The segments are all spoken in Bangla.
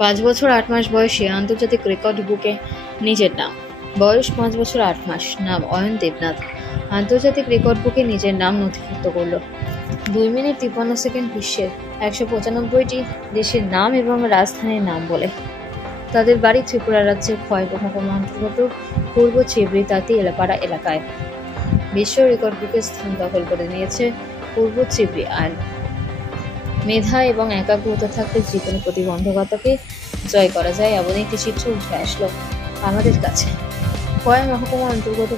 5 বছর 8 মাস বয়সে আন্তর্জাতিক রেকর্ড বুকে নিজের নাম। বয়স 5 বছর 8 মাস। নাম অয়ন দেবনাথ। আন্তর্জাতিক রেকর্ড বুকে নিজের নাম নথিভুক্ত করল। 2 মিনিট 53 সেকেন্ড বিশ্বের 195টি দেশের নাম এবং রাজধানীর নাম বলে। তাদের বাড়ি ত্রিপুরা রাজ্যের খোয়াই মহকুমা অন্তর্গত পূর্ব চেবড়ি তাঁতি এলাপাড়া এলাকায়। বিশ্ব রেকর্ড বুকে স্থান দখল করে নিয়েছে পূর্ব চেবড়ি আইন। মেধা এবং একাগ্রতা থাকলে যে কোনো প্রতিবন্ধকতাকে জয় করা যায় এমন একটি চিত্র উঠে আসলো আমাদের কাছে। খোয়াই মহকুমা অন্তর্গত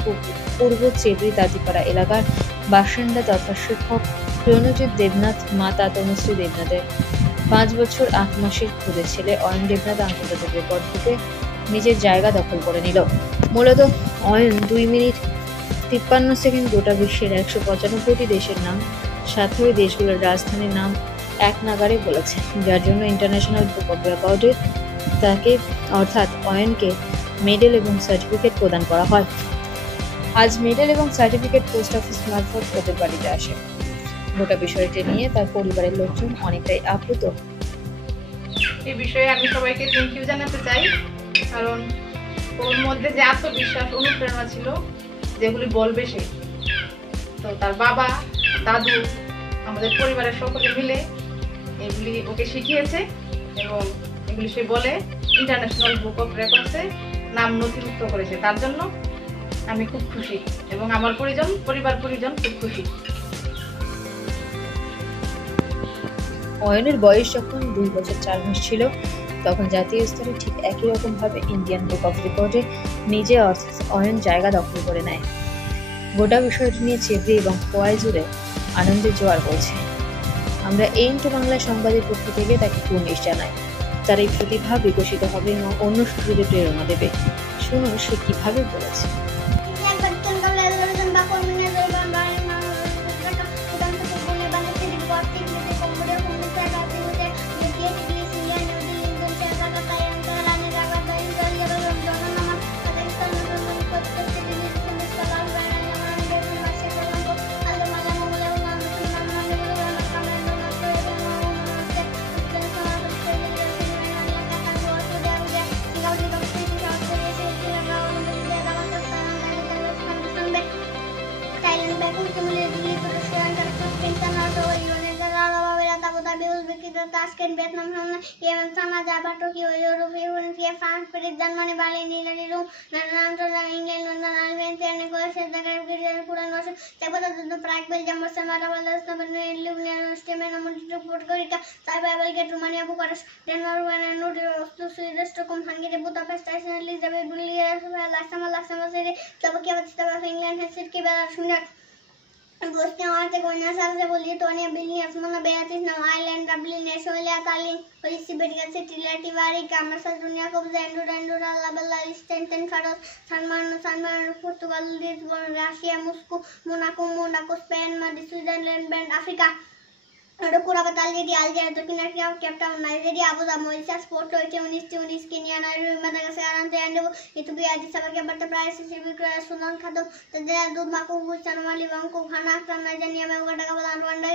পূর্ব চেবড়ি তাঁতিপাড়া এলাকার বাসিন্দা তথা শিক্ষক রণজিৎ দেবনাথ মাতা তনুশ্রী দেবনাথের 5 বছর 8 মাসের খুদে ছেলে অয়ন দেবনাথ আন্তর্জাতিক রেকর্ড বুকে নিজের জায়গা দখল করে নিল। মূলত অয়ন 2 মিনিট 53 সেকেন্ড গোটা বিশ্বের 195টি দেশের নাম, সাথে ওই দেশগুলোর রাজধানীর নাম এক নাগারে বলেছে, যার জন্য ইন্টারন্যাশনাল বুক অব রেকর্ডে তাকে অর্থাৎ অয়নকে মেডেল এবং সার্টিফিকেট প্রদান করা হয়। আজ মেডেল এবং সার্টিফিকেট পোস্ট অফিস মারফত ওদের বাড়িতে আসে। গোটা বিষয়টি নিয়ে তার পরিবারের লোকজন অনেকটাই আপ্লুত। এই বিষয়ে আমি সবাইকে থ্যাংক ইউ জানাতে চাই, কারণ ওর মধ্যে যে আত্মবিশ্বাস, অনুপ্রেরণা ছিল যেগুলি বলবে সে, তো তার বাবা, দাদু, আমাদের পরিবারের সকলে মিলে এগুলি ওকে শিখিয়েছে এবং এগুলি সে বলে ইন্টারন্যাশনাল বুক অফ রেকর্ডসে নাম নথিভুক্ত করেছে। তার জন্য আমি খুব খুশি এবং আমার পরিবার পরিজন খুব খুশি। অয়নের বয়স যখন 2 বছর 4 মাস ছিল, তখন জাতীয় স্তরে ঠিক একই রকম ভাবে ইন্ডিয়ান বুক অফ রেকর্ডে নিজে অর্থাৎ অয়ন জায়গা দখল করে নেয়। গোটা বিষয়টি নিয়ে চেবড়ি এবং খোয়াই জুড়ে আনন্দের জোয়ার বলছে। আমরা এইন্টো বাংলা সংবাদের পক্ষ থেকে তাকে কুর্নিশ জানাই। তার এই প্রতিভা বিকশিত হবে এবং অন্য সুযোগে প্রেরণা দেবে। শুনুন সে কিভাবে বলেছে। Tasken Vietnam Yemen Sana Java Tokyo Europe France Paris Germany Bali Nilani Room Nanam England London Alvin and negotiate the Grand Puran Ocean Tabata the Prague Belgium Samara Valas Luminan Stemen to Puerto Rica Cyber get Romania Bucharest Denmark and to Swedish to come Hungary Budapest Elizabeth Bulgaria Laxama City Slovakia England has City Bella दोस्ती हमारे कोयना साल से बोलिए टोनी बिल्ली असमना बेयातीस नव आइलैंड डब्लिन एशोलिया तालिन पुलिस बेटिया से टिलाटी वारी कामरसा दुनिया को जेंडू अल्लाह लिस्टेंटन फाडोस सनमान Portugal Lisbon Russia Moscow Monaco Spain मादी स्विट्जरलैंड बैंड Africa Kurabata Lady Algeria, Turkey, Cape Town, Nigeria, Abu Dhabi, Mauritius, Sport, Tunis, Kenya, Nairobi, Madagascar, and Ethiopia, Addis Ababa, but the price is Sudan, Khato, the Dud Maku, Sanamali, Vanko, Hana, Tanzania, Uganda, Rwanda,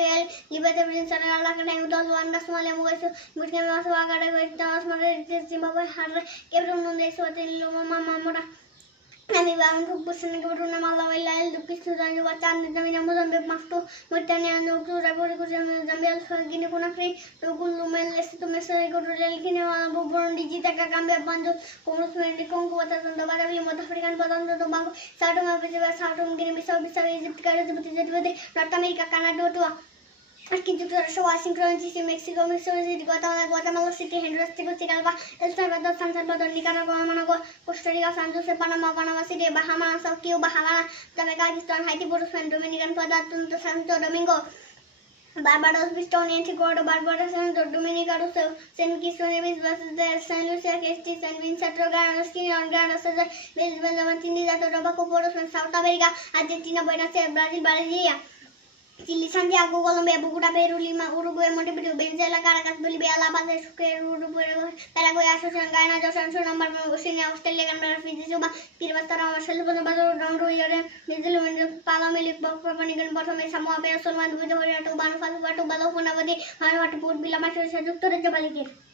Liberty, Prince, and Alaka, Wanda, Somalia, Muslim, West, Zimbabwe, Harre, Kevin, Loma, Mamora. Nami bang ko pusin ko ru na malawala lupis sudan jo batan nami na Mozambique mafto Mauritania no ko rabori ko Zambia gine ko nakri to ko lumel lesi to mesai ko rel gine ma Burundi jita ka kambe banjo kono smendi ko ko bata to barabli South African batan to bango satum apese satum gine bisa Egypt ka jati North America Canada to Aquí Washington DC, Mexico City, Guatemala City, Honduras, Tegucigalpa, El Salvador, San Salvador, Nicaragua, Managua, Costa Rica, San Jose, Panama City, Bahamas, Cuba, Havana, Jamaica, Haiti, Botswana, Dominican, Santo Domingo, Barbados, Biston, Antigua, Barbados, Dominica, Saint Kitts and Nevis, Saint Lucia, Haiti, Saint Vincent, Guyana, Venezuela, Trinidad, Tobago, South America, Argentina, Buenos Aires, Brazil, Brasilia. Chile, Santiago, Colombia, Bogotá, Perú, Lima, Uruguay, Montevideo, Venezuela, Caracas, Bolivia, La Paz, Paraguay, Asunción, Guyana, Johnson, Number, Oceania, Australia, Canberra, Fiji, Cuba, Kiribati, Marshall, Jordan, New Zealand, Palomelic, Papua New Guinea, Bottom, Samoa, Solomon, Victoria, Tuvalu, Vanuatu, Navadi, Vanuatu, Port, Bilama, Jucto, Jabali.